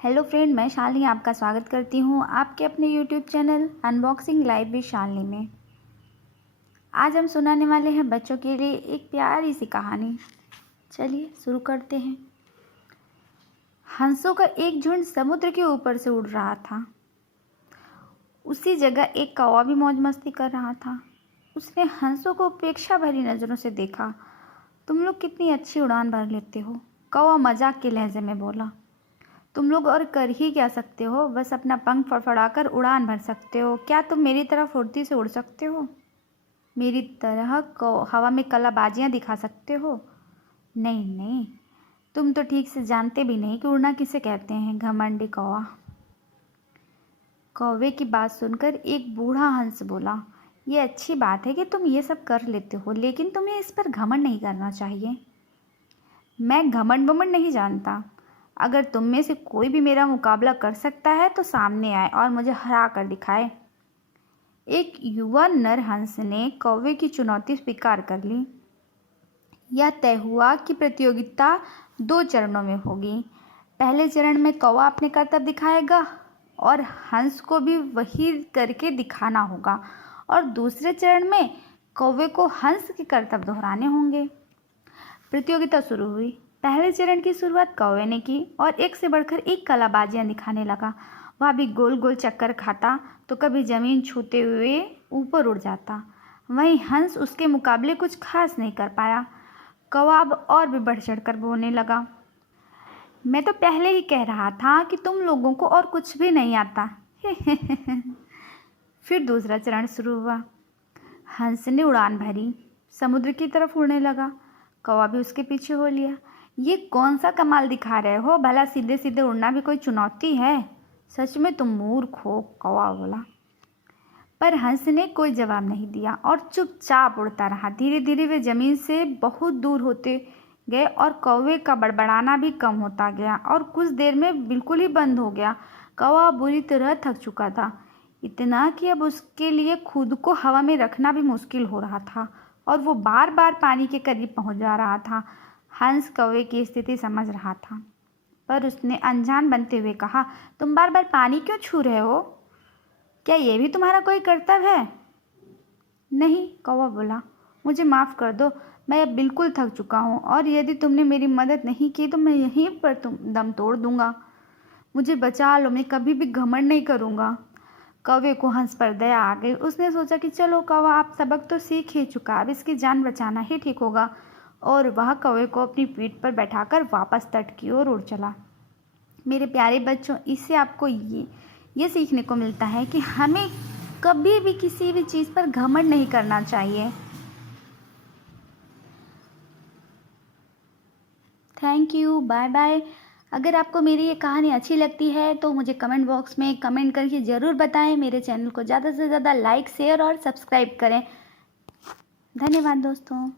Hello friend, मैं शालिनी आपका स्वागत करती हूँ आपके अपने YouTube channel unboxing live with Shalini में। आज हम सुनाने वाले हैं बच्चों के लिए एक प्यारी सी कहानी। चलिए शुरू करते हैं। हंसों का एक झुंड समुद्र के ऊपर से उड़ रहा था। उसी जगह एक कौवा भी मौज मस्ती कर रहा था। उसने हंसों को उपेक्षा भरी नज़रों से देखा। तुम लोग कितनी अच्छी उड़ान भर लेते हो, कौवा मजाक के लहजे में बोला। तुम लोग और कर ही क्या सकते हो, बस अपना पंख फड़फड़ाकर उड़ान भर सकते हो। क्या तुम मेरी तरह फुर्ती से उड़ सकते हो? मेरी तरह हवा में कलाबाजियाँ दिखा सकते हो? नहीं नहीं, तुम तो ठीक से जानते भी नहीं कि उड़ना किसे कहते हैं, घमंडी कौवा। कौवे की बात सुनकर एक बूढ़ा हंस बोला, ये अच्छी बात है कि तुम ये सब कर लेते हो, लेकिन तुम्हें इस पर घमंड नहीं करना चाहिए। मैं घमंड वमंड नहीं जानता। अगर तुम में से कोई भी मेरा मुकाबला कर सकता है तो सामने आए और मुझे हरा कर दिखाए। एक युवा नर हंस ने कौवे की चुनौती स्वीकार कर ली। यह तय हुआ कि प्रतियोगिता 2 चरणों में होगी। पहले चरण में कौवा अपने करतब दिखाएगा और हंस को भी वही करके दिखाना होगा, और दूसरे चरण में कौवे को हंस के करतब दोहराने होंगे। प्रतियोगिता शुरू हुई। पहले चरण की शुरुआत कौवे ने की और एक से बढ़कर एक कलाबाजियां दिखाने लगा। वह भी गोल गोल चक्कर खाता तो कभी जमीन छूते हुए ऊपर उड़ जाता। वहीं हंस उसके मुकाबले कुछ खास नहीं कर पाया। कौवा अब और भी बढ़ चढ़ कर बोलने लगा, मैं तो पहले ही कह रहा था कि तुम लोगों को और कुछ भी नहीं आता। फिर दूसरा चरण शुरू हुआ। हंस ने उड़ान भरी, समुद्र की तरफ उड़ने लगा। कौवा भी उसके पीछे हो लिया। ये कौन सा कमाल दिखा रहे हो, भला सीधे सीधे उड़ना भी कोई चुनौती है? सच में तुम मूर्ख हो, कौवा बोला। पर हंस ने कोई जवाब नहीं दिया और चुपचाप उड़ता रहा। धीरे धीरे वे जमीन से बहुत दूर होते गए और कौवे का बड़बड़ाना भी कम होता गया और कुछ देर में बिल्कुल ही बंद हो गया। कौवा बुरी तरह थक चुका था, इतना कि अब उसके लिए खुद को हवा में रखना भी मुश्किल हो रहा था और वो बार बार पानी के करीब पहुंच जा रहा था। हंस कौवे की स्थिति समझ रहा था, पर उसने अनजान बनते हुए कहा, तुम बार बार पानी क्यों छू रहे हो? क्या ये भी तुम्हारा कोई कर्तव्य है? नहीं, कौवा बोला, मुझे माफ़ कर दो, मैं अब बिल्कुल थक चुका हूँ और यदि तुमने मेरी मदद नहीं की तो मैं यहीं पर दम तोड़ दूँगा। मुझे बचा लो, मैं कभी भी घमंड नहीं करूँगा। कौवे को हंस पर दया आ गई। उसने सोचा कि चलो कौवा आप सबक तो सीख ही चुका, अब इसकी जान बचाना ही ठीक होगा, और वह कौवे को अपनी पीठ पर बैठाकर वापस तट की ओर उड़ चला। मेरे प्यारे बच्चों, इससे आपको ये सीखने को मिलता है कि हमें कभी भी किसी भी चीज़ पर घमंड नहीं करना चाहिए। Thank you, bye bye. अगर आपको मेरी ये कहानी अच्छी लगती है तो मुझे कमेंट बॉक्स में कमेंट करके ज़रूर बताएं। मेरे चैनल को ज़्यादा से ज़्यादा लाइक, शेयर और सब्सक्राइब करें। धन्यवाद दोस्तों।